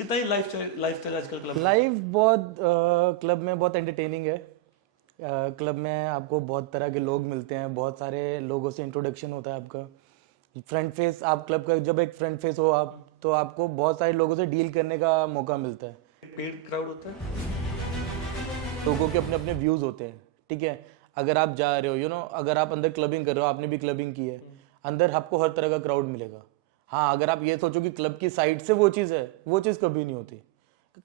कितना ही life style आजकल club life बहुत क्लब में बहुत एंटरटेनिंग है। क्लब में आपको बहुत तरह के लोग मिलते हैं, बहुत सारे लोगों से इंट्रोडक्शन होता है आपका। फ्रंट फेस, आप क्लब का जब एक फ्रंट फेस हो आप, तो आपको बहुत सारे लोगों से डील करने का मौका मिलता है। पेड क्राउड होता है। लोगों के अपने अपने व्यूज होते हैं, ठीक है। अगर आप जा रहे हो अगर आप अंदर क्लबिंग कर रहे हो, आपने भी क्लबिंग की है, अंदर आपको हर तरह का क्राउड मिलेगा। हाँ, अगर आप ये सोचो कि क्लब की साइड से वो चीज़ है, वो चीज़ कभी नहीं होती।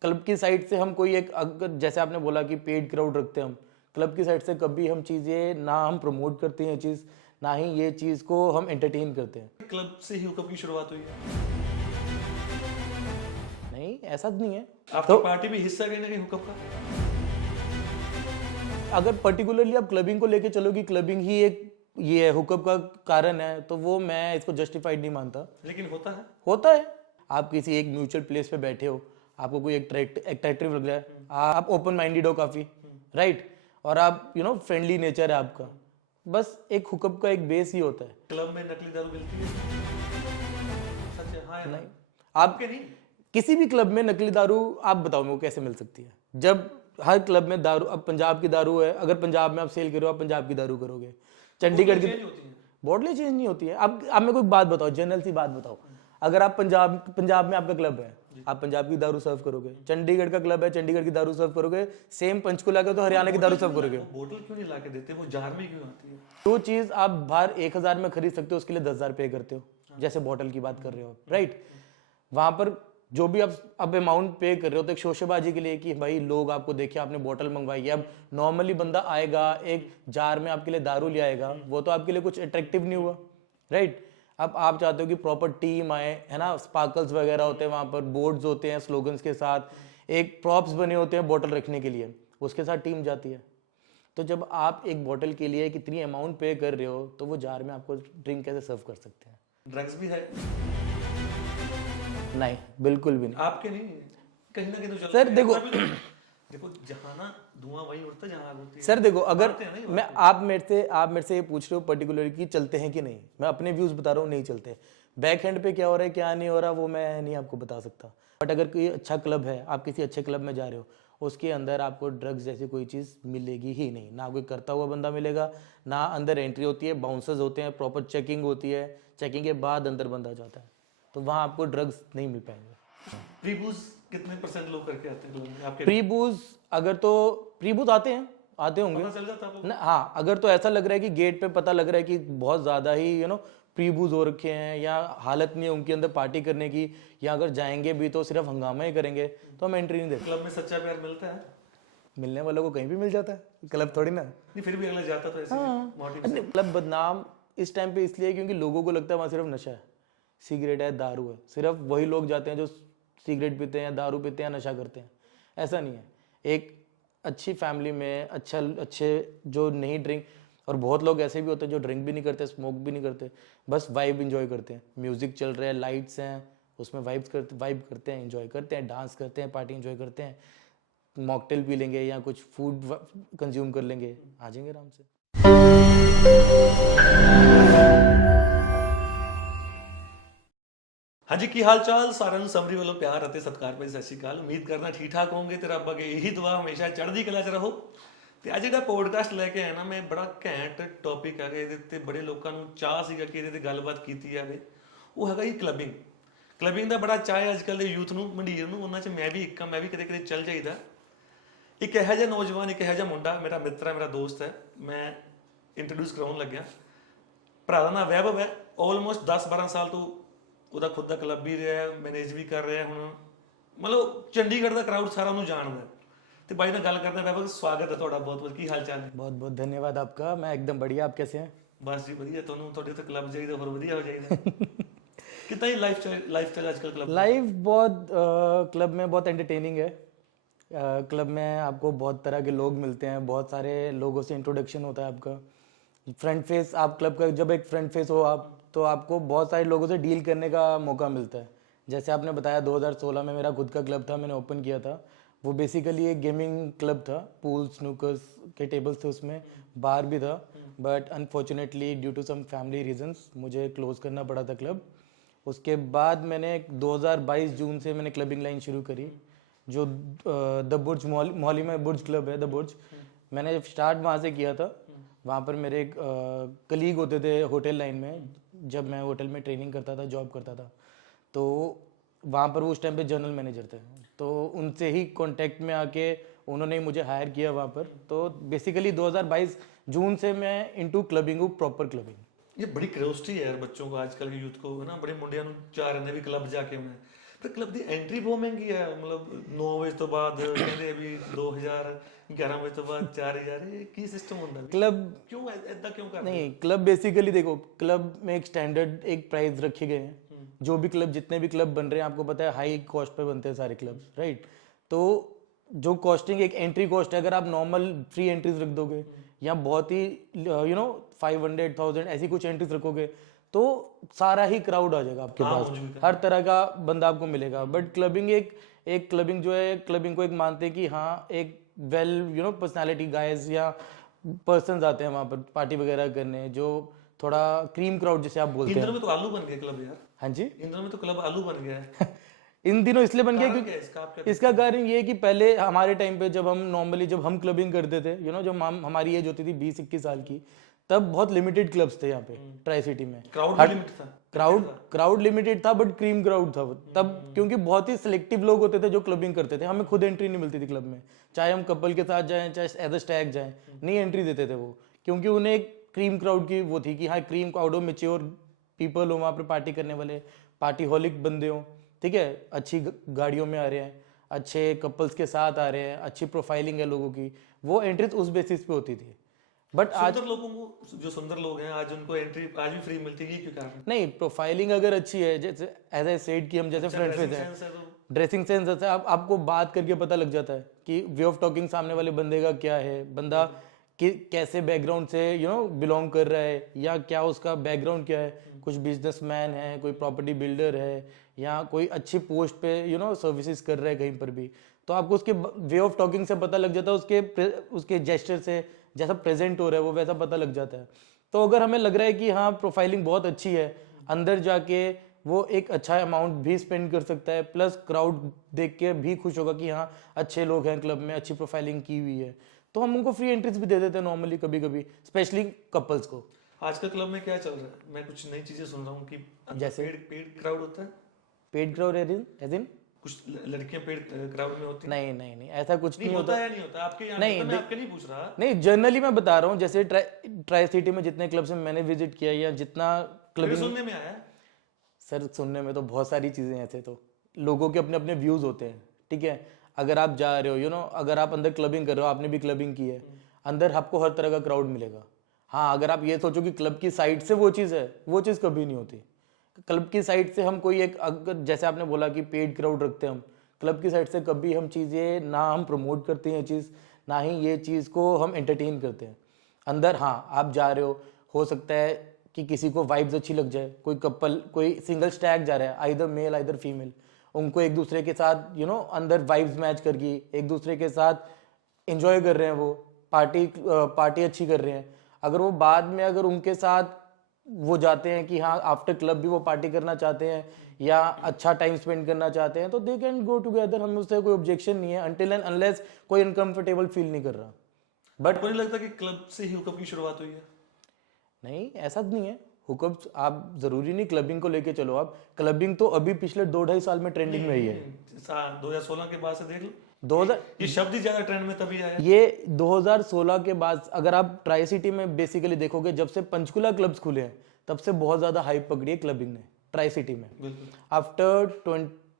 क्लब की साइड से हम कोई एक, अगर जैसे आपने बोला कि पेड क्राउड रखते हैं हम, क्लब की साइड से कभी हम चीज़ें ना हम प्रमोट करते हैं चीज़, ना ही ये चीज़ को हम एंटरटेन करते हैं। क्लब से ही हुकअप की शुरुआत हुई है। नहीं, ऐसा नहीं है। आपकी पार्टी में हिस्सा कहीं ना कहीं हुकअप का। अगर पर्टिकुलरली आप क्लबिंग को लेके चलो कि क्लबिंग ही एक ये है हुकअप का कारण है, तो वो मैं इसको जस्टिफाइड नहीं मानता। लेकिन होता है। आप किसी एक म्यूचुअल प्लेस पे बैठे हो, आपको कोई अट्रैक्टिव लग रहा है, आप ओपन माइंडेड हो काफी, राइट, और आप फ्रेंडली नेचर है आपका, बस एक हुकअप का एक बेस ही होता है। क्लब में नकली दारू मिलती है? सच है, हाँ या नहीं, आप आप के नहीं। किसी भी क्लब में नकली दारू आप बताओ मेरे को कैसे मिल सकती है, जब हर क्लब में दारू, अब पंजाब की दारू है, अगर पंजाब में आप सेल करो, आप पंजाब की दारू करोगे, चंडीगढ़ की बोतलें चेंज नहीं होती है। अब आप मेरे को एक बात बताओ, जनरल सी बात बताओ, अगर आप पंजाब में आपका क्लब है, आप पंजाब की दारू सर्व करोगे, चंडीगढ़ का क्लब है, चंडीगढ़ की दारू सर्व करोगे, सेम पंचकुला का तो हरियाणा की दारू सर्व करोगे। बोतल क्यों नहीं लाके देते, वो जार में क्यों आती है? जो चीज आप बाहर 1,000 में खरीद सकते हो, उसके लिए 10,000 पे करते हो, जैसे बॉटल की बात कर रहे हो, राइट। वहां पर जो भी आप अब अमाउंट पे कर रहे हो, तो एक शोशेबाजी के लिए कि भाई लोग आपको देखे, आपने बोतल मंगवाई है। अब नॉर्मली बंदा आएगा, एक जार में आपके लिए दारू ले आएगा, वो तो आपके लिए कुछ अट्रैक्टिव नहीं हुआ, राइट। अब आप चाहते हो कि प्रॉपर टीम आए, है ना, स्पार्कल्स वगैरह होते हैं वहां पर, बोर्ड्स होते हैं स्लोगन्स के साथ, एक प्रॉप्स बने होते हैं बोतल रखने के लिए, उसके साथ टीम जाती है। तो जब आप एक बोतल के लिए कितनी अमाउंट पे कर रहे हो, तो वो जार में आपको ड्रिंक कैसे सर्व कर सकते हैं? ड्रग्स भी है? नहीं, बिल्कुल भी नहीं। आपके नहीं, कहीं ना कहीं तो चलता सर है। देखो देखो, जहाँ ना धुआं वहीं उड़ता है जहाँ आग होती है। सर देखो, अगर मानते हैं ना ये मैं बात? आप मेरे से ये पूछ रहे हो पर्टिकुलर कि चलते हैं कि नहीं, मैं अपने व्यूज बता रहा हूँ, नहीं चलते। बैक हैंड पे क्या हो रहा है क्या नहीं हो रहा, वो मैं नहीं आपको बता सकता। बट अगर कोई अच्छा क्लब है, आप किसी अच्छे क्लब में जा रहे हो, उसके अंदर आपको ड्रग्स जैसी कोई चीज़ मिलेगी ही नहीं, ना कोई करता हुआ बंदा मिलेगा, ना अंदर एंट्री होती है, बाउंसर्स होते हैं, प्रॉपर चेकिंग होती है, चेकिंग के बाद अंदर बंदा जाता है, तो वहाँ आपको ड्रग्स नहीं मिल पाएंगे। प्री बूज कितने % लोग करके आते हैं क्लब में आपके? प्री बूज, अगर तो प्री बूज आते होंगे पता चल जाता है आपको? ना। हाँ, अगर तो ऐसा लग रहा है कि गेट पे पता लग रहा है कि बहुत ज्यादा ही प्री बूज हो रखे हैं, या हालत नहीं है उनके अंदर पार्टी करने की, या अगर जाएंगे भी तो सिर्फ हंगामा ही करेंगे, तो हम एंट्री नहीं देते। क्लब में सच्चा प्यार मिलता है? मिलने वालों को कहीं भी मिल जाता है, क्लब थोड़ी ना। नहीं, फिर भी अगला जाता तो ऐसे मोटिव से। क्लब बदनाम इस टाइम पे इसलिए क्योंकि लोगों को लगता है वहाँ सिर्फ नशा है, सिगरेट है, दारू है, सिर्फ वही लोग जाते हैं जो सिगरेट पीते हैं या दारू पीते हैं या नशा करते हैं। ऐसा नहीं है। एक अच्छी फैमिली में अच्छे जो नहीं ड्रिंक, और बहुत लोग ऐसे भी होते हैं जो ड्रिंक भी नहीं करते, स्मोक भी नहीं करते, बस वाइब इंजॉय करते हैं। म्यूजिक चल रहा है, लाइट्स हैं, उसमें वाइब करते हैं, इंजॉय करते हैं, डांस करते हैं, पार्टी इंजॉय करते हैं, मॉकटेल पी लेंगे या कुछ फूड कंज्यूम कर लेंगे, आ जाएंगे आराम से। हाँ जी, की हाल चाल साਰਿਆਂ ਨੂੰ ਸਮਰੀ ਵੱਲੋਂ ਪਿਆਰ ਅਤੇ ਸਤਿਕਾਰ ਭਰੀ ਸਤਿ ਸ਼੍ਰੀ ਅਕਾਲ। ਉਮੀਦ ਕਰਨਾ ਠੀਕ ਠਾਕ ਹੋਵੋਗੇ ਤੇ ਰੱਬ ਅੱਗੇ ਇਹੀ ਦੁਆ ਹਮੇਸ਼ਾ ਚੜ੍ਹਦੀ ਕਲਾ 'ਚ ਰਹੋ। ਤੇ ਅੱਜ ਜਿਹੜਾ ਪੋਡਕਾਸਟ ਲੈ ਕੇ ਆਇਆ ਨਾ ਮੈਂ, ਬੜਾ ਘੈਂਟ ਟੌਪਿਕ ਹੈਗਾ, ਇਹਦੇ ਤੇ ਬੜੇ ਲੋਕਾਂ ਨੂੰ ਚਾਹ ਸੀਗਾ ਕਿ ਇਹਦੇ ਤੇ ਗੱਲਬਾਤ ਕੀਤੀ ਜਾਵੇ। ਉਹ ਹੈਗਾ ਜੀ ਕਲੱਬਿੰਗ। ਕਲੱਬਿੰਗ ਦਾ ਬੜਾ ਚਾਹ ਹੈ ਅੱਜ ਕੱਲ੍ਹ ਦੇ ਯੂਥ ਨੂੰ, ਮੰਡੀਰ ਨੂੰ, ਉਹਨਾਂ 'ਚ ਮੈਂ ਵੀ ਇੱਕ ਆ, ਮੈਂ ਵੀ ਕਦੇ ਕਦੇ ਚੱਲ ਜਾਈਦਾ। ਇੱਕ ਇਹੋ ਜਿਹਾ ਨੌਜਵਾਨ, ਇੱਕ ਇਹੋ ਜਿਹਾ ਮੁੰਡਾ ਮੇਰਾ ਮਿੱਤਰ ਹੈ, ਮੇਰਾ ਦੋਸਤ ਹੈ, ਮੈਂ ਇੰਟਰੋਡਿਊਸ ਕਰਾਉਣ ਲੱਗਿਆ। ਭਰਾ ਦਾ ਨਾਮ ਵੈਭਵ ਹੈ। ਆਲਮੋਸਟ 10-12 ਸਾਲ ਤੋਂ ਉਹਦਾ ਖੁਦ ਦਾ ਕਲੱਬ ਵੀ ਰਿਹਾ, ਮੈਨੇਜ ਵੀ ਕਰ ਰਿਹਾ। ਹੁਣ ਮਤਲਬ ਚੰਡੀਗੜ੍ਹ ਦਾ ਕਰਾਊਡ ਸਾਰਾ ਉਹਨੂੰ ਜਾਣਦਾ। ਤੇ ਬਾਈ ਨਾਲ ਗੱਲ ਕਰਦੇ ਹਾਂ। ਵੈਭਵ, ਸਵਾਗਤ ਹੈ ਤੁਹਾਡਾ ਬਹੁਤ ਬਹੁਤ। ਕੀ ਹਾਲ ਚਾਲ ਹੈ? बहुत बहुत धन्यवाद आपका, मैं एकदम बढ़िया। आप कैसे हैं? ਬਸ ਜੀ ਵਧੀਆ। ਤੁਹਾਨੂੰ ਤੁਹਾਡੇ ਉੱਤੇ ਕਲੱਬ ਚਾਹੀਦਾ, ਹੋਰ ਵਧੀਆ ਹੋ ਜਾਈਦਾ। ਕਿੱਦਾਂ ਹੀ ਲਾਈਫ ਸਟਾਈਲ ਅੱਜ ਕੱਲ੍ਹ क्लब? लाइफ बहुत क्लब में बहुत एंटरटेनिंग है। क्लब में आपको बहुत तरह के लोग मिलते हैं, बहुत सारे लोगों से इंट्रोडक्शन होता है आपका। फ्रंट फेस, आप क्लब का जब एक फ्रंट फेस हो आप, तो आपको बहुत सारे लोगों से डील करने का मौका मिलता है। जैसे आपने बताया 2016 में मेरा खुद का क्लब था, मैंने ओपन किया था। वो बेसिकली एक गेमिंग क्लब था, पूल स्नूकर्स के टेबल्स थे उसमें, बार भी था। But unfortunately due to some family reasons मुझे क्लोज करना पड़ा था क्लब। उसके बाद मैंने 2022 जून से मैंने क्लबिंग लाइन शुरू करी, जो द बुर्ज मोहाली में बुर्ज क्लब है, द बुर्ज। मैंने स्टार्ट वहाँ से किया था। वहाँ पर मेरे एक कलीग होते थे होटल लाइन में, जब मैं होटल में ट्रेनिंग करता था, जॉब करता था, तो वहाँ पर वो उस टाइम पे जनरल मैनेजर थे, तो उनसे ही कांटेक्ट में आके उन्होंने ही मुझे हायर किया वहाँ पर। तो बेसिकली 2022 जून से मैं इनटू क्लबिंग हूँ, प्रॉपर क्लबिंग। ये बड़ी क्यूरियोसिटी है यार बच्चों को, आजकल के यूथ को, है ना, बड़े मुंडिया ਨੂੰ ਚਾਹ ਰਹੇ ਨੇ ਵੀ ਕਲੱਬ ਜਾ ਕੇ ਆਉਣਾ, ਪਰ ਕਲੱਬ ਦੀ ਐਂਟਰੀ ਬਹੁਤ ਮਹਿੰਗੀ ਹੈ, ਮਤਲਬ 9 ਵਜੇ ਤੋਂ ਬਾਅਦ ਕਹਿੰਦੇ ਵੀ 2000, 11 ਵਜੇ ਤੋਂ ਬਾਅਦ 4000, ਇਹ ਕੀ ਸਿਸਟਮ ਹੁੰਦਾ ਵੀ क्लब ਕਿਉਂ ਐਦਾਂ ਕਿਉਂ ਕਰਦੇ? नहीं, क्लब बेसिकली देखो, क्लब में एक स्टैंडर्ड एक प्राइस रखे गए हैं। जो भी क्लब, जितने भी क्लब बन रहे हैं, आपको पता है हाई कॉस्ट पे बनते हैं सारे क्लब्स, राइट। तो जो कॉस्टिंग एक एंट्री कॉस्ट है, अगर आप नॉर्मल फ्री एंट्रीज रख दोगे या बहुत ही 500,000 ऐसी कुछ एंट्रीज रखोगे, तो सारा ही क्राउड आ जाएगा आपके पास, हर तरह का बंदा आपको मिलेगा। बट क्लबिंग एक क्लबिंग जो है, क्लबिंग को एक मानते हैं कि हाँ एक वेल पर्सनालिटी गाइज या पर्सन्स आते हैं वहाँ पर पार्टी वगैरह करने, जो थोड़ा क्रीम क्राउड जिसे आप बोलते हैं। इंदौर में तो आलू बन गया क्लब यार। हाँ जी, इंदौर में तो क्लब आलू बन गया है। इन दिनों इसलिए बन गया कारण क्योंकि क्या है इसका, आप क्या इसका कारण ये है कि पहले हमारे टाइम पे जब हम क्लबिंग करते थे, जब हमारी एज होती थी 20-21 साल की, तब बहुत लिमिटेड क्लब्स थे यहाँ पे ट्राई सिटी में। क्राउड भी लिमिट था? क्राउड लिमिटेड था, बट क्रीम क्राउड था तब, क्योंकि बहुत ही सिलेक्टिव लोग होते थे जो क्लबिंग करते थे। हमें खुद एंट्री नहीं मिलती थी क्लब में, चाहे हम कपल के साथ जाएं, चाहे एज अ स्टैग जाएं, नहीं एंट्री देते थे वो, क्योंकि उन्हें एक क्रीम क्राउड की वो थी कि हाँ क्रीम क्राउड हो, मेच्योर पीपल हो वहाँ पर पार्टी करने वाले, पार्टी हॉलिक बंदे हो, ठीक है, अच्छी गाड़ियों में आ रहे हैं, अच्छे कपल्स के साथ आ रहे हैं, अच्छी प्रोफाइलिंग है लोगों की, वो एंट्री उस बेसिस पे होती थी। बट आज सुंदर लोगों को, जो सुंदर लोग हैं आज उनको एंट्री आज भी फ्री मिलती है, क्यों कारण? नहीं, प्रोफाइलिंग अगर अच्छी है, जैसे एज आई सेड कि हम जैसे फ्रंट फेस हैं, सेंस है तो ड्रेसिंग सेंस अच्छा है, आपको बात करके पता लग जाता है कि वे ऑफ टॉकिंग सामने वाले बंदे का क्या है, बंदा कि कैसे बैकग्राउंड से बिलोंग कर रहा है, या क्या उसका बैकग्राउंड क्या है, कुछ बिजनेसमैन है, कोई प्रॉपर्टी बिल्डर है, या कोई अच्छी पोस्ट पे सर्विसेज कर रहा है कहीं पर भी, तो आपको उसके वे ऑफ टॉकिंग से पता लग जाता है, उसके जेस्चर से जैसा प्रेजेंट हो रहा है वो वैसा पता लग जाता है। तो अगर हमें लग रहा है कि हाँ प्रोफाइलिंग बहुत अच्छी है, अंदर जाके वो एक अच्छा अमाउंट भी स्पेंड कर सकता है, प्लस क्राउड देख के भी खुश होगा कि हाँ अच्छे लोग हैं क्लब में, अच्छी प्रोफाइलिंग की हुई है, तो हम उनको फ्री एंट्रीज भी दे देते हैं नॉर्मली कभी कभी, स्पेशली कपल्स को। आजकल क्लब में क्या चल रहा है? मैं कुछ नई चीजें सुन रहा हूँ कि जैसे? पेड क्राउड होता है, पेड क्राउड एज इन कुछ लड़कियां पेड क्राउड में होती हैं। नहीं, ऐसा कुछ नहीं नहीं होता होता। है, नहीं होता आपके यहाँ नहीं, होता? मैं आपके नहीं पूछ रहा। नहीं, जनरली मैं बता रहा हूँ, जैसे ट्राई सिटी में जितने क्लब्स में मैंने विजिट किया, या जितना मेरे क्लबिंग, सुनने में आया है। सर सुनने में तो बहुत सारी चीजें ऐसे, तो लोगों के अपने अपने व्यूज होते हैं, ठीक है। अगर आप जा रहे हो अगर आप अंदर क्लबिंग कर रहे हो, आपने भी क्लबिंग की है, अंदर आपको हर तरह का क्राउड मिलेगा। हाँ, अगर आप ये सोचो कि क्लब की साइड से वो चीज़ है, वो चीज़ कभी नहीं होती। क्लब की साइड से हम कोई एक, अगर जैसे आपने बोला कि पेड क्राउड रखते हैं हम, क्लब की साइड से कभी हम चीज़ें ना हम प्रमोट करते हैं चीज़, ना ही ये चीज़ को हम एंटरटेन करते हैं। अंदर हाँ आप जा रहे हो सकता है कि किसी को वाइब्स अच्छी लग जाए, कोई कपल, कोई सिंगल स्टैग जा रहा है, आइदर मेल आइदर फीमेल, उनको एक दूसरे के साथ अंदर वाइब्स मैच करके एक दूसरे के साथ एंजॉय कर रहे हैं, वो पार्टी अच्छी कर रहे हैं। अगर वो बाद में अगर उनके साथ वो जाते हैं कि हाँ आफ्टर क्लब भी वो पार्टी करना चाहते हैं या अच्छा टाइम स्पेंड करना चाहते हैं, तो दे कैन गो टुगेदर, हमें उससे कोई ऑब्जेक्शन नहीं है, अनटिल एंड अनलेस कोई अनकंफर्टेबल फील नहीं कर रहा। बट को नहीं लगता कि क्लब से ही हुकअप की शुरुआत हुई है? नहीं, ऐसा नहीं है। हुकअप आप जरूरी नहीं क्लबिंग को लेके चलो, आप क्लबिंग तो अभी पिछले 2-2.5 साल में ट्रेंडिंग में ही है। 2016 के बाद से देख लो, 2000 ये शब्द ही ज्यादा ट्रेंड में तभी आया। ये 2016 के बाद अगर आप ट्राई सिटी में बेसिकली देखोगे, जब से पंचकुला क्लब्स खुले हैं तब से बहुत ज्यादा हाइप पकड़ी है क्लबिंग ने ट्राई सिटी में। आफ्टर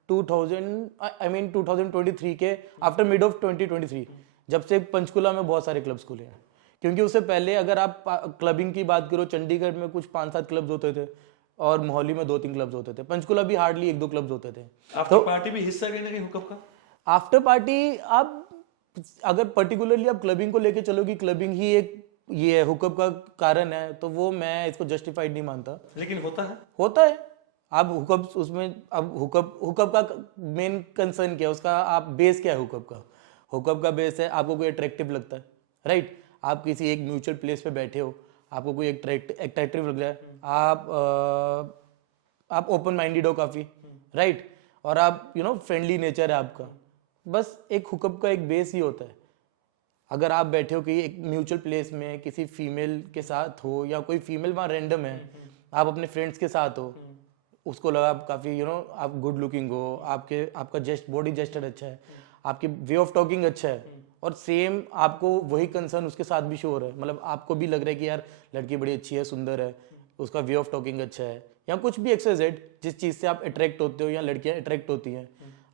2023 के आफ्टर मिड ऑफ 2023 जब से पंचकुला में बहुत सारे क्लब्स खुले हैं, क्योंकि उससे पहले अगर आप क्लबिंग की बात करो, चंडीगढ़ में कुछ 5-7 क्लब्स होते थे और मोहाली में 2-3 क्लब्स होते थे, पंचकुला भी हार्डली 1-2 क्लब्स होते थे। आफ्टर पार्टी भी हिस्सा कहीं ना कहीं हुकअप का? आफ्टर पार्टी आप अगर पर्टिकुलरली आप क्लबिंग को लेके चलो कि क्लबिंग ही एक ये है हुकअप का कारण है, तो वो मैं इसको जस्टिफाइड नहीं मानता। लेकिन होता है। आप हुकअप उसमें, अब हुकअप का मेन कंसर्न क्या है, उसका आप बेस क्या है हुकअप का बेस है आपको कोई अट्रैक्टिव लगता है, राइट। आप किसी एक म्यूचुअल प्लेस पे बैठे हो, आपको कोई अट्रैक्टिव लग रहा है, आप आप ओपन माइंडेड हो काफी, राइट, और आप फ्रेंडली नेचर है आपका, बस एक हुकअप का एक बेस ही होता है। अगर आप बैठे हो कि एक म्यूचुअल प्लेस में किसी फीमेल के साथ हो, या कोई फीमेल वहाँ रैंडम है, आप अपने फ्रेंड्स के साथ हो, उसको लगा आप काफी आप गुड लुकिंग हो, आपका बॉडी जेस्चर अच्छा है, आपकी वे ऑफ टॉकिंग अच्छा है, और सेम आपको वही कंसर्न उसके साथ भी शो हो रहा है, मतलब आपको भी लग रहा है कि यार लड़की बड़ी अच्छी है, सुंदर है, उसका वे ऑफ टॉकिंग अच्छा है, या कुछ भी XYZ जिस चीज से आप अट्रैक्ट होते हो या लड़कियां अट्रैक्ट होती हैं,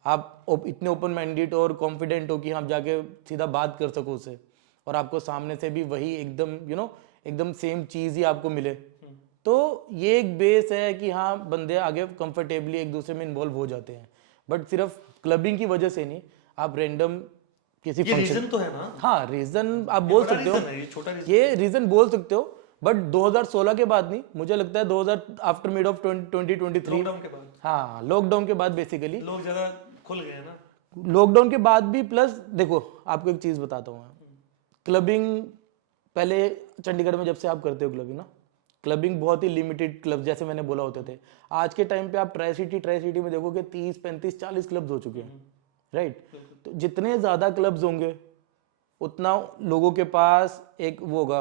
आप इतने ओपन माइंडेड और कॉन्फिडेंट हो कि आप जाके सीधा बात कर सको उससे, और आपको सामने से भी वही एकदम एकदम सेम चीज ही आपको मिले, तो ये एक बेस है कि हाँ बंदे आगे कंफर्टेबली एक दूसरे में इन्वॉल्व हो जाते हैं। बट सिर्फ क्लबिंग की वजह से नहीं, आप रैंडम किसी ये फंक्शन, रीजन तो है ना, हाँ रीजन आप बोल बड़ा सकते हो, reason है, ये छोटा reason ये रीजन बोल सकते हो, बट 2016 के बाद नहीं, मुझे लगता है 2000 आफ्टर मिड ऑफ 2023, लॉकडाउन के बाद हाँ लॉकडाउन के बाद बेसिकली, लोग ज्यादा खुल गए हैं ना। लॉकडाउन के बाद भी, प्लस देखो आपको एक चीज बताता हूँ, क्लबिंग पहले चंडीगढ़ में जब से आप करते हो क्लबिंग ना, क्लबिंग बहुत ही लिमिटेड क्लब जैसे मैंने बोला होते थे। आज के टाइम पे आप ट्राई सिटी में देखोगे 30 35 40 क्लब्स हो चुके हैं, राइट। तो जितने ज्यादा क्लब्स होंगे उतना लोगों के पास एक वो होगा,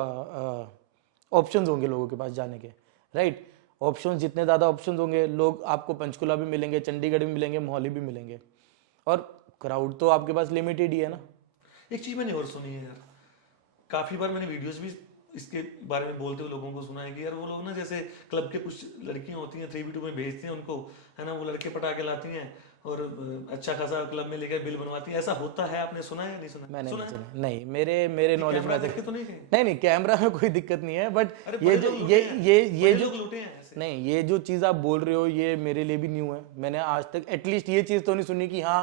ऑप्शंस होंगे लोगों के पास जाने के, राइट। ऑप्शंस जितने ज्यादा ऑप्शंस होंगे, लोग आपको पंचकुला भी मिलेंगे, चंडीगढ़ भी मिलेंगे, मोहाली भी मिलेंगे, और क्राउड तो आपके पास लिमिटेड ही है ना। एक चीज मैंने और सुनी है यार, काफी बार मैंने वीडियोस भी इसके बारे में बोलते हुए लोगों को सुना है कि यार वो लोग ना जैसे क्लब के कुछ लड़कियां होती हैं 3v2 में भेजते हैं उनको, है ना, वो लड़के पटा के लाती हैं और अच्छा खासा क्लब में लेकर बिल बनवाती हैं। ऐसा होता है, आपने सुना है या नहीं सुना? मैंने सुना नहीं है ना? सुना, नहीं मेरे नॉलेज में कैमरा ऐसे देख के तो नहीं कहीं? नहीं कैमरा में कोई दिक्कत नहीं है, बट अरे ये बड़े जो लोग ये लूटे हैं, ये बड़े जो लोग लूटे हैं ऐसे। नहीं, ये जो चीज आप बोल रहे हो ये मेरे लिए भी न्यू है। मैंने आज तक एटलीस्ट ये चीज तो नहीं सुनी कि हाँ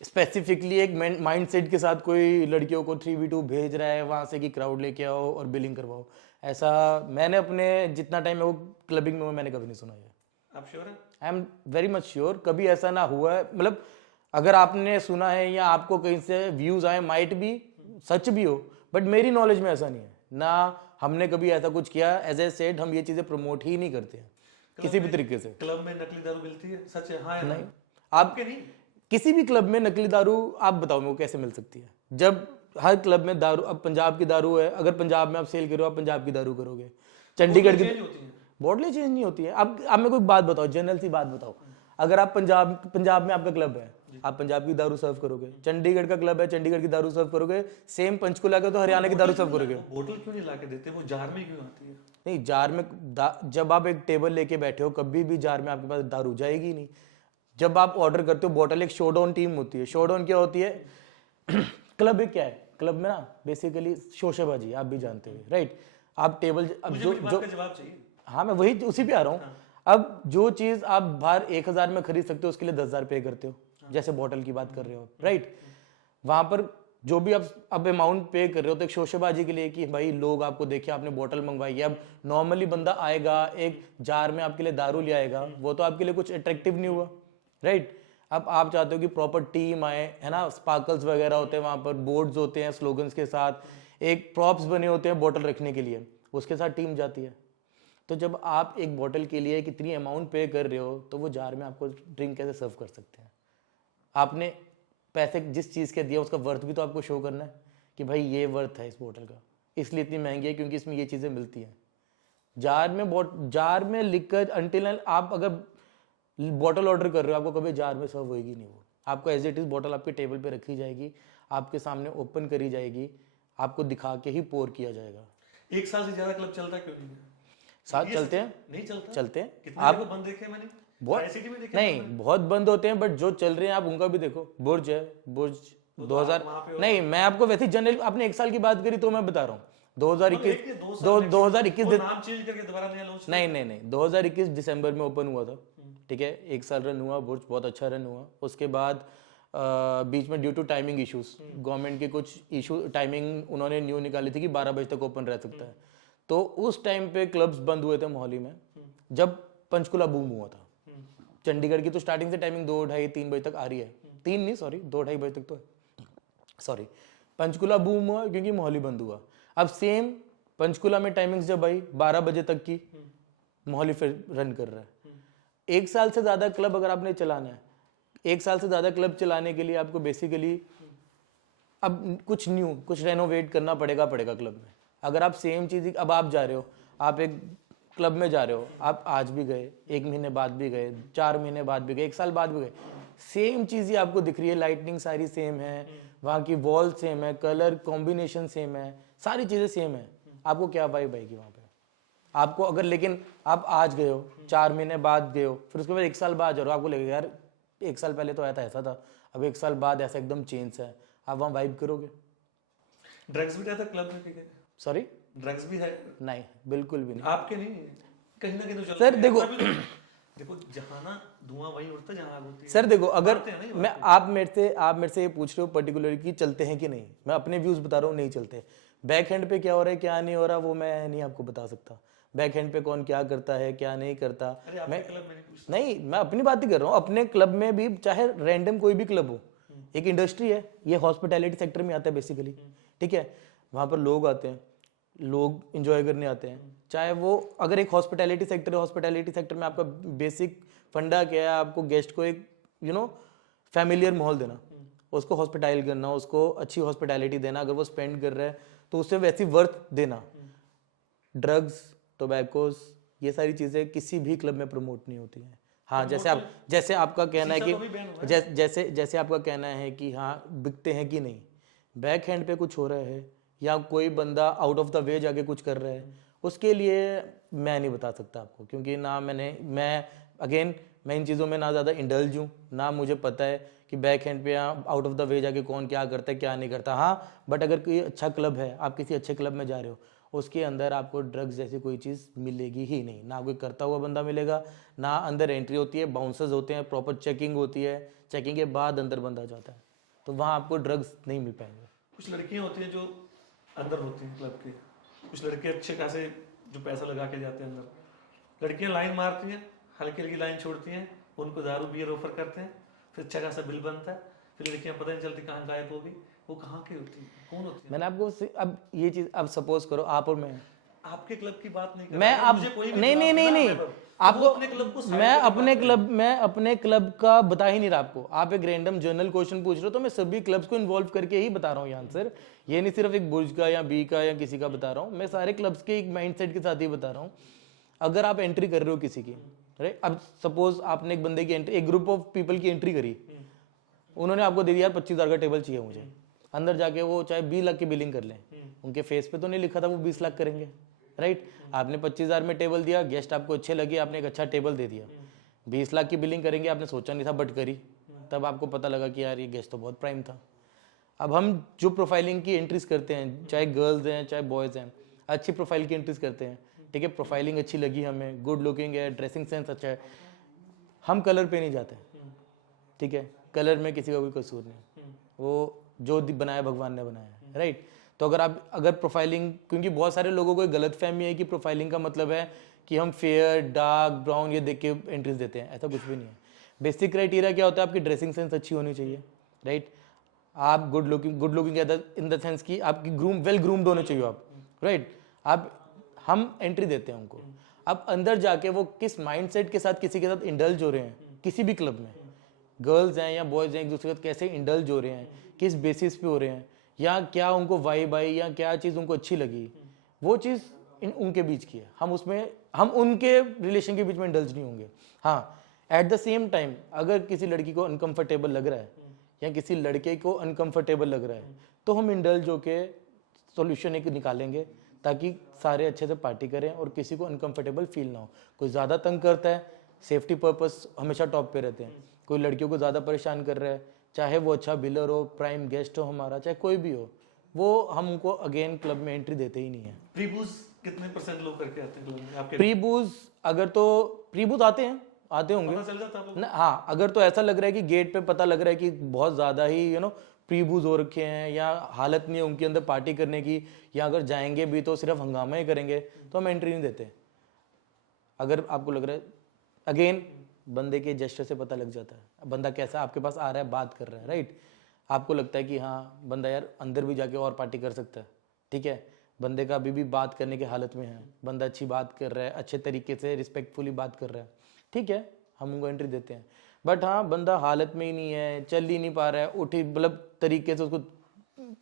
स्पेसिफिकली एक माइंडसेट के साथ कोई लड़कियों को 3v2 भेज रहा है वहां से कि क्राउड लेके आओ और बिलिंग करवाओ। ऐसा मैंने अपने जितना टाइम में वो क्लबिंग में हुआ मैंने कभी नहीं सुना है। आप श्योर हैं? I am very much sure, कभी ऐसा ना हुआ है। मतलब अगर आपने सुना है या आपको कहीं से व्यूज आए, माइट भी सच भी हो, बट मेरी नॉलेज में ऐसा नहीं है ना। हमने कभी ऐसा कुछ किया। एज ए सेड हम ये चीजें प्रमोट ही नहीं करते हैं किसी भी तरीके से। क्लब में नकली दारू मिलती है, सच है? हाँ या नहीं, ना? आपके नहीं किसी भी क्लब में नकली दारू आप बताओ मेरे को कैसे मिल सकती है? जब हर क्लब में दारू, अब पंजाब की दारू है, अगर पंजाब में आप सेल करो आप पंजाब की दारू करोगे, चंडीगढ़ की चेंज होती है। बॉटलें चेंज नहीं होती है। अब आप मेरे को एक बात बताओ, जनरल सी बात बताओ, अगर आप पंजाब में आपका क्लब है, आप पंजाब की दारू सर्व करोगे, चंडीगढ़ का क्लब है चंडीगढ़ की दारू सर्व करोगे, सेम पंचकुला का तो हरियाणा की दारू सर्व करोगे। बोतल क्यों नहीं लाके देते? वो जार में क्यों आती है? नहीं, जार में जब आप एक टेबल लेके बैठे हो कभी भी जार में आपके पास दारू जाएगी नहीं। जब आप ऑर्डर करते हो बॉटल, एक शोडाउन टीम होती है। शोडाउन क्या होती है? क्लब क्या है? क्लब में ना बेसिकली शोशेबाजी, आप भी जानते हो, राइट। आप टेबल, अब मुझे जो मेरी बात का जवाब चाहिए। हाँ मैं वही उसी पे आ रहा हूँ। अब जो चीज आप बाहर 1000 में खरीद सकते हो उसके लिए 10,000 पे करते हो, जैसे बॉटल की बात कर रहे हो, राइट। वहां पर जो भी आप अब अमाउंट पे कर रहे हो तो एक शोशेबाजी के लिए कि भाई लोग आपको देखे, आपने बॉटल मंगवाई है। अब नॉर्मली बंदा आएगा एक जार में आपके लिए दारू ले आएगा, वो तो आपके लिए कुछ अट्रैक्टिव नहीं हुआ, राइट। अब आप चाहते हो कि प्रॉपर टीम आए, है ना, स्पार्कल्स वगैरह होते हैं वहां पर, बोर्ड्स होते हैं स्लोगन्स के साथ, एक प्रॉप्स बने होते हैं बॉटल रखने के लिए, उसके साथ टीम जाती है। तो जब आप एक बॉटल के लिए कितनी अमाउंट पे कर रहे हो तो वो जार में आपको ड्रिंक कैसे सर्व कर सकते हैं? आपने पैसे जिस चीज़ के दिया उसका वर्थ भी तो आपको शो करना है कि भाई ये वर्थ है इस बोतल का, इसलिए इतनी महंगी है क्योंकि इसमें ये चीज़ें मिलती हैं। जार में लिखकर अंटिल आप अगर बॉटल ऑर्डर कर रहे हो आपको कभी जार में सर्व होगी नहीं। वो आपको एज इट इज बॉटल आपके टेबल पे रखी जाएगी, आपके सामने ओपन करी जाएगी, आपको दिखा के ही पोर किया जाएगा। 1 साल से ज्यादा क्लब चलता क्यों नहीं है? साथ चलते हैं, नहीं चलता? चलते हैं। कितने आप जगह बंद देखे हैं मैंने, बहुत सिटी में देखे नहीं, बहुत बंद होते हैं, बट जो चल रहे हैं आप उनका भी देखो। बुर्ज है, बुर्ज 2000 नहीं, मैं आपको वैसे जनरल आपने 1 साल की बात करी तो मैं बता रहा हूँ 2021 वो नाम चेंज करके दोबारा नया लॉन्च। नहीं 2021 दिसंबर में ओपन हुआ था, ठीक है। 1 साल रन हुआ, बुर्ज बहुत अच्छा रन हुआ। उसके बाद बीच में due to timing issues, government के कुछ इशू, टाइमिंग उन्होंने न्यू निकाली थी कि 12 बजे तक ओपन रह सकता है, तो उस टाइम पे क्लब्स बंद हुए थे मोहाली में जब पंचकुला बूम हुआ था। चंडीगढ़ की तो स्टार्टिंग से टाइमिंग 2, 2:30, 3 बजे तक आ रही है, 3 नहीं सॉरी 2, 2:30 बजे तक तो है, सॉरी। पंचकुला बूम हुआ क्योंकि मोहाली बंद हुआ। अब सेम पंचकुला में टाइमिंग्स जब आई 12 बजे तक की, मोहाली फिर रन कर रहा है। 1 साल से ज़्यादा क्लब अगर आपने चलाना है, 1 साल से ज़्यादा क्लब चलाने के लिए आपको बेसिकली अब कुछ न्यू, कुछ रेनोवेट करना पड़ेगा क्लब में। अगर आप सेम चीज़, अब आप जा रहे हो, आप एक क्लब में जा रहे हो, आप आज भी गए, 1 महीने बाद भी गए, 4 महीने बाद भी गए, 1 साल बाद भी गए, सेम चीज़ ही आपको दिख रही है, लाइटनिंग सारी सेम है, वहाँ की वॉल सेम है, कलर कॉम्बिनेशन सेम है, सारी चीज़ें सेम है, आपको क्या वाइब आएगी वहाँ पे? आपको अगर, लेकिन आप आज गए हो, 4 महीने बाद गए हो, फिर उसके बाद 1 साल बाद जा रहे हो, आपको लगेगा यार 1 साल पहले तो आया था ऐसा था, अब 1 साल बाद ऐसा एकदम चेंज है, आप वहाँ वाइब करोगे? ड्रग्स भी रहता क्लब में? सॉरी, ड्रग्स भी है? नहीं, बिल्कुल भी नहीं। आपके नहीं, कहीं ना कहीं तो चलता सर है। देखो, देखो जहाँ ना धुआं वहीं उड़ता है जहाँ आग होती है। सर देखो, अगर मानते हैं ना ये मैं, आप मेरे से ये पूछ रहे हो पर्टिकुलर कि चलते हैं कि नहीं, मैं अपने व्यूज बता रहा हूँ, नहीं चलते। बैक हैंड पे क्या हो रहा है, क्या नहीं हो रहा, वो मैं नहीं आपको बता सकता। बैक हैंड पे कौन क्या करता है, क्या नहीं करता, अरे आपके क्लब में नहीं पूछता। नहीं, मैं अपनी बात ही कर रहा हूँ। अपने क्लब में भी, चाहे रैंडम कोई भी क्लब हो, एक इंडस्ट्री है, ये हॉस्पिटैलिटी सेक्टर में आता है बेसिकली, ठीक है। वहाँ पर लोग आते हैं, लोग इंजॉय करने आते हैं, चाहे वो, अगर एक हॉस्पिटैलिटी सेक्टर है, हॉस्पिटैलिटी सेक्टर में आपका बेसिक फंडा क्या है, आपको गेस्ट को एक फैमिलियर माहौल देना, उसको हॉस्पिटल करना, उसको अच्छी हॉस्पिटैलिटी देना, अगर वो स्पेंड कर रहा है तो उससे वैसी वर्थ देना। ड्रग्स, टोबैकोस, ये सारी चीज़ें किसी भी क्लब में प्रमोट नहीं होती हैं। हाँ, जैसे आपका कहना है कि जैसे आपका कहना है कि हाँ बिकते हैं कि नहीं, बैक हैंड पे कुछ हो रहा है या कोई बंदा आउट ऑफ द वे जाके कुछ कर रहा है, उसके लिए मैं नहीं बता सकता आपको, क्योंकि ना मैं इन चीज़ों में ना ज़्यादा इंडल्ज हूँ, ना मुझे पता है कि बैक हैंड पे या आउट ऑफ द वे जाके कौन क्या करता है क्या नहीं करता। हाँ, बट अगर कोई अच्छा क्लब है, आप किसी अच्छे क्लब में जा रहे हो, उसके अंदर आपको ड्रग्स जैसी कोई चीज़ मिलेगी ही नहीं, ना कोई करता हुआ बंदा मिलेगा, ना अंदर एंट्री होती है, बाउंसर्स होते हैं, प्रॉपर चेकिंग होती है, चेकिंग के बाद अंदर बंदा जाता है, तो वहाँ आपको ड्रग्स नहीं मिल पाएंगे। कुछ लड़कियां होती हैं जो अंदर होती हैं क्लब के, कुछ लड़के अच्छे खासे जो पैसा लगा के जाते हैं अंदर। लड़कियां लाइन मारती हैं, हल्की हल्की लाइन छोड़ती हैं, उनको दारू बियर ऑफर करते हैं, फिर अच्छा खासा बिल बनता है, फिर लड़कियां पता नहीं चलती कहाँ गायब हो गई। वो कहाँ की होती है, कौन होती है? मैंने आपको अब ये चीज़, अब सपोज करो आप और मैं, आपके क्लब की बात नहीं कर मैं रहा, अब मुझे कोई भी नहीं क्लब ना है, आपको, वो अपने क्लब को मैं अपने क्लब का बता ही नहीं रहा आपको। आप एक रैंडम जनरल क्वेश्चन पूछ रहे हो, तो मैं सभी क्लब्स को इन्वॉल्व करके ही बता रहा हूँ ये आंसर। ये नहीं सिर्फ एक बुर्ज का या बी का या किसी का बता रहा हूँ, मैं सारे क्लब्स के एक माइंडसेट के साथ ही बता रहा हूँ। अगर आप एंट्री कर रहे हो किसी की, राइट, अब सपोज आपने एक बंदे की एंट्री, एक ग्रुप ऑफ पीपल की एंट्री करी, उन्होंने आपको दे दिया 25,000 का टेबल चाहिए मुझे, अंदर जाके वो चाहे 20 लाख की बिलिंग कर लें, उनके फेस पे तो नहीं लिखा था वो 20 लाख करेंगे, राइट। आपने 25,000 में टेबल दिया, गेस्ट आपको अच्छे लगे, आपने एक अच्छा टेबल दे दिया, 20 लाख की बिलिंग करेंगे, आपने सोचा नहीं था बट करी, तब आपको पता लगा कि यार ये गेस्ट तो बहुत प्राइम था। अब हम जो प्रोफाइलिंग की एंट्रीज करते हैं, चाहे गर्ल्स हैं चाहे बॉयज़ हैं, अच्छी प्रोफाइल की एंट्रीज करते हैं, ठीक है, प्रोफाइलिंग अच्छी लगी हमें, गुड लुकिंग है, ड्रेसिंग सेंस अच्छा है, हम कलर पे नहीं जाते, ठीक है, कलर में किसी का कोई कसूर नहीं, वो जो बनाया भगवान ने बनाया है, राइट। तो अगर प्रोफाइलिंग, क्योंकि बहुत सारे लोगों को गलत फहमी है कि प्रोफाइलिंग का मतलब है कि हम फेयर, डार्क, ब्राउन ये देख के एंट्रीज देते हैं, ऐसा कुछ भी नहीं है। बेसिक क्राइटेरिया क्या होता है, आपकी ड्रेसिंग सेंस अच्छी होनी चाहिए, राइट। आप good looking in the sense कि आपकी वेल ग्रूम्ड होने चाहिए आप, राइट। हम एंट्री देते हैं उनको। अब अंदर जाके वो किस माइंडसेट के साथ किसी के साथ इंडल्ज हो रहे हैं, किसी भी क्लब में, गर्ल्स हैं या बॉयज़ हैं, एक दूसरे के साथ कैसे इंडल्ज हो रहे हैं, किस बेसिस पे हो रहे हैं, या क्या उनको वाइब आई या क्या चीज़ उनको अच्छी लगी, वो चीज़ उनके बीच की है। हम उनके रिलेशन के बीच में इंडल्ज नहीं होंगे। हाँ, एट द सेम टाइम अगर किसी लड़की को अनकंफर्टेबल लग रहा है या किसी लड़के को अनकंफर्टेबल लग रहा है, तो हम इंडल्ज होके सॉल्यूशन एक निकालेंगे ताकि सारे अच्छे से पार्टी करें और किसी को अनकंफर्टेबल फील ना हो। कोई ज़्यादा तंग करता है, सेफ्टी पर्पस हमेशा टॉप पे रहते हैं। कोई लड़कियों को ज़्यादा परेशान कर रहा है, चाहे वो अच्छा बिलर हो, प्राइम गेस्ट हो हमारा, चाहे कोई भी हो, वो हम उनको अगेन क्लब में एंट्री देते ही नहीं है। प्री बूज कितने % लोग करके आते हैं क्लब में आपके? प्री बूज आते होंगे पता चल जाता है आपको? ना। हाँ, अगर तो ऐसा लग रहा है कि गेट पे पता लग रहा है कि बहुत ज़्यादा ही प्री बूज हो रखे हैं या हालत नहीं है उनके अंदर पार्टी करने की, या अगर जाएंगे भी तो सिर्फ हंगामा ही करेंगे, तो हम एंट्री नहीं देते। अगर आपको लग रहा है, अगेन बंदे के जेस्चर से पता लग जाता है बंदा कैसा आपके पास आ रहा है, बात कर रहा है, राइट। आपको लगता है कि हाँ बंदा यार अंदर भी जाके और पार्टी कर सकता है, ठीक है, बंदे का अभी भी बात करने की हालत में है, बंदा अच्छी बात कर रहा है, अच्छे तरीके से रिस्पेक्टफुली बात कर रहा है, ठीक है, हम उनको एंट्री देते हैं। बट हाँ, बंदा हालत में ही नहीं है, चल ही नहीं पा रहा है, उठ ही मतलब तरीके से उसको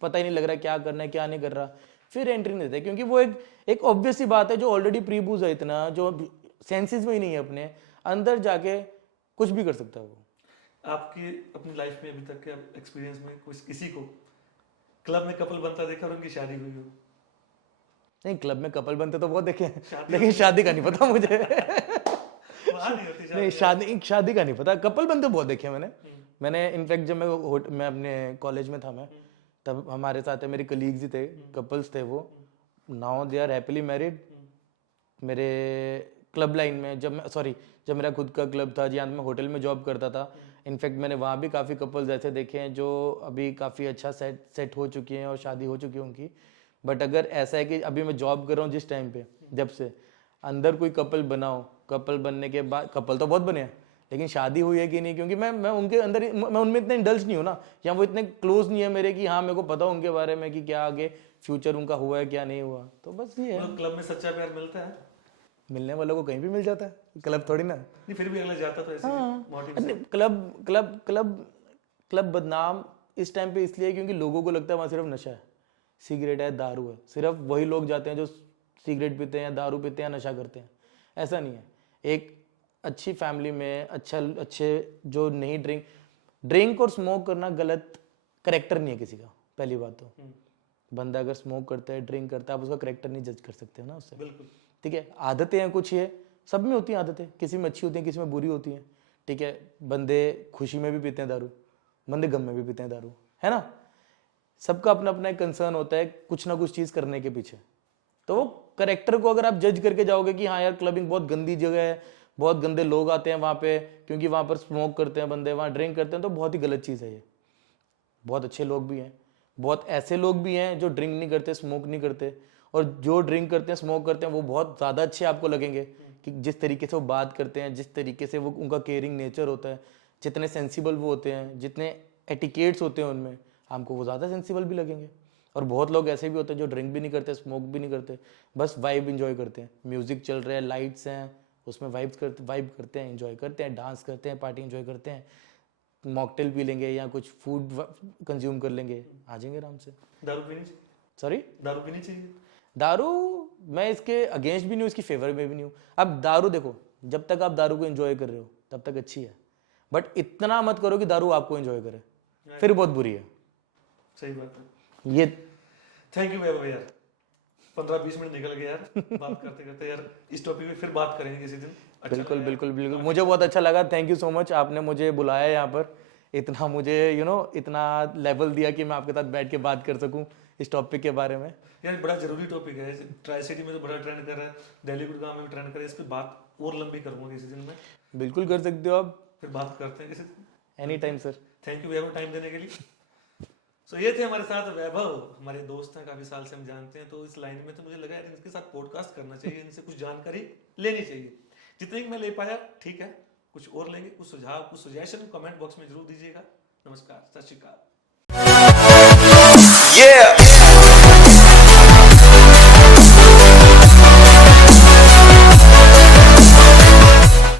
पता ही नहीं लग रहा है क्या करना है क्या नहीं कर रहा, फिर एंट्री नहीं देते, क्योंकि वो एक ऑब्वियस सी बात है, जो ऑलरेडी प्रीबूज है इतना, जो सेंसेस में ही नहीं है अपने अंदर, जाके कुछ भी कर सकता है वो। आपकी अपनी लाइफ में अभी तक के एक्सपीरियंस में कुछ किसी को क्लब में कपल बनता देखा और उनकी शादी हुई हो? नहीं, क्लब में कपल बनते तो बहुत देखे हैं, शादी लेकिन शादी का नहीं पता मुझे। वहाँ नहीं होती नहीं, शादी का नहीं पता, कपल बनते बहुत देखे हैं मैंने। हम्म। मैंने इनफैक्ट जब मैं अपने कॉलेज में था, मैं तब हमारे साथ मेरे कलीग्स ही थे, कपल्स थे वो, now they are happily married. मेरे क्लब लाइन में जब मेरा खुद का क्लब था, जहाँ मैं होटल में जॉब करता था, इनफैक्ट मैंने वहाँ भी काफ़ी कपल्स ऐसे देखे हैं जो अभी काफ़ी अच्छा सेट हो चुके हैं और शादी हो चुकी है उनकी। बट अगर ऐसा है कि अभी मैं जॉब कर रहा हूँ जिस टाइम पे, जब से अंदर कोई कपल बनाओ, कपल बनने के बाद, कपल तो बहुत बने हैं, लेकिन शादी हुई है कि नहीं, क्योंकि मैं उनके अंदर, मैं उनमें इतने इंडल्ज नहीं हूँ ना, या वो इतने क्लोज नहीं है मेरे कि हाँ मेरे को पता हो उनके बारे में कि क्या आगे फ्यूचर उनका हुआ है क्या नहीं हुआ। तो बस ये है, मतलब क्लब में सच्चा प्यार मिलता है? मिलने वालों को कहीं भी मिल जाता है, क्लब थोड़ी ना। नहीं, फिर भी अगला जाता तो ऐसे मोटिव से। क्लब बदनाम इस टाइम पे इसलिए क्योंकि लोगों को लगता है वहाँ सिर्फ नशा है, सिगरेट है, दारू है, सिर्फ वही लोग जाते हैं जो सिगरेट पीते हैं या दारू पीते हैं या नशा करते हैं। ऐसा नहीं है। एक अच्छी फैमिली में अच्छे जो नहीं ड्रिंक और स्मोक करना गलत करेक्टर नहीं है किसी का। पहली बात तो बंदा अगर स्मोक करता है, ड्रिंक करता है, आप उसका करेक्टर नहीं जज कर सकते हो ना उससे। बिल्कुल। ठीक है, आदतें हैं कुछ, ये सब में होती हैं आदतें, किसी में अच्छी होती हैं, किसी में बुरी होती हैं। ठीक है, बंदे खुशी में भी पीते हैं दारू, बंदे गम में भी पीते हैं दारू, है ना। सबका अपना अपना एक कंसर्न होता है कुछ ना कुछ चीज करने के पीछे। तो वो करेक्टर को अगर आप जज करके जाओगे कि हाँ यार क्लबिंग बहुत गंदी जगह है, बहुत गंदे लोग आते हैं वहाँ पे, क्योंकि वहाँ पर स्मोक करते हैं बंदे, वहाँ ड्रिंक करते हैं, तो बहुत ही गलत चीज़ है ये। बहुत अच्छे लोग भी हैं, बहुत ऐसे लोग भी हैं जो ड्रिंक नहीं करते, स्मोक नहीं करते, और जो ड्रिंक करते हैं, स्मोक करते हैं, वो बहुत ज़्यादा अच्छे आपको लगेंगे कि जिस तरीके से वो बात करते हैं, जिस तरीके से वो उनका केयरिंग नेचर होता है, जितने सेंसिबल वो होते हैं, जितने एटिकेट्स होते हैं उनमें, हमको वो ज़्यादा सेंसिबल भी लगेंगे। और बहुत लोग ऐसे भी होते हैं जो ड्रिंक भी नहीं करते, स्मोक भी नहीं करते, बस वाइब इंजॉय करते हैं। म्यूजिक चल रहा है, लाइट्स हैं, उसमें वाइब करते हैं, एंजॉय करते हैं, डांस करते हैं, पार्टी एंजॉय करते हैं, मॉकटेल पी लेंगे या कुछ फूड कंज्यूम कर लेंगे, आ जाएंगे आराम से। दारू पीनी चाहिए? सॉरी, दारू पीनी चाहिए? दारू मैं इसके अगेंस्ट भी नहीं हूँ, इसकी फेवर में भी नहीं हूँ। अब दारू देखो, जब तक आप दारू को एंजॉय कर रहे हो तब तक अच्छी है, बट इतना मत करो कि दारू आपको एंजॉय करे, फिर बहुत बुरी है। सही बात है ये। थैंक यू वैभव यार, 15-20 मिनट निकल गए यार बात करते करते। यार इस टॉपिक पे फिर बात करेंगे किसी दिन। अच्छा बिल्कुल लगा बिल्कुल बिल्कुल, मुझे बहुत अच्छा लगा। थैंक यू सो मच, आपने मुझे बुलाया यहाँ पर, इतना मुझे इतना लेवल दिया कि मैं आपके साथ बैठ के बात कर सकूं इस टॉपिक के बारे में। यार बड़ा जरूरी टॉपिक है, ट्राई सिटी में तो बड़ा ट्रेंड कर रहा है, दिल्ली गुड़गांव में भी ट्रेंड कर रहा है। इस पे बात और लंबी करूंगा किसी दिन में। बिल्कुल कर सकते हो आप, फिर बात करते हैं किसी दिन। Any time sir. Thank you Vaibhav time देने के लिए। सो ये थे हमारे साथ वैभव, हमारे दोस्त हैं, काफी साल से हम जानते हैं। तो इस लाइन में तो मुझे लगा यार इनके साथ पॉडकास्ट करना चाहिए, इनसे कुछ जानकारी लेनी चाहिए। जितनी मैं ले पाया ठीक है, कुछ और लेंगे, कुछ सुझाव, कुछ सजेशन कमेंट बॉक्स में जरूर दीजिएगा। नमस्कार, सत श्री अकाल।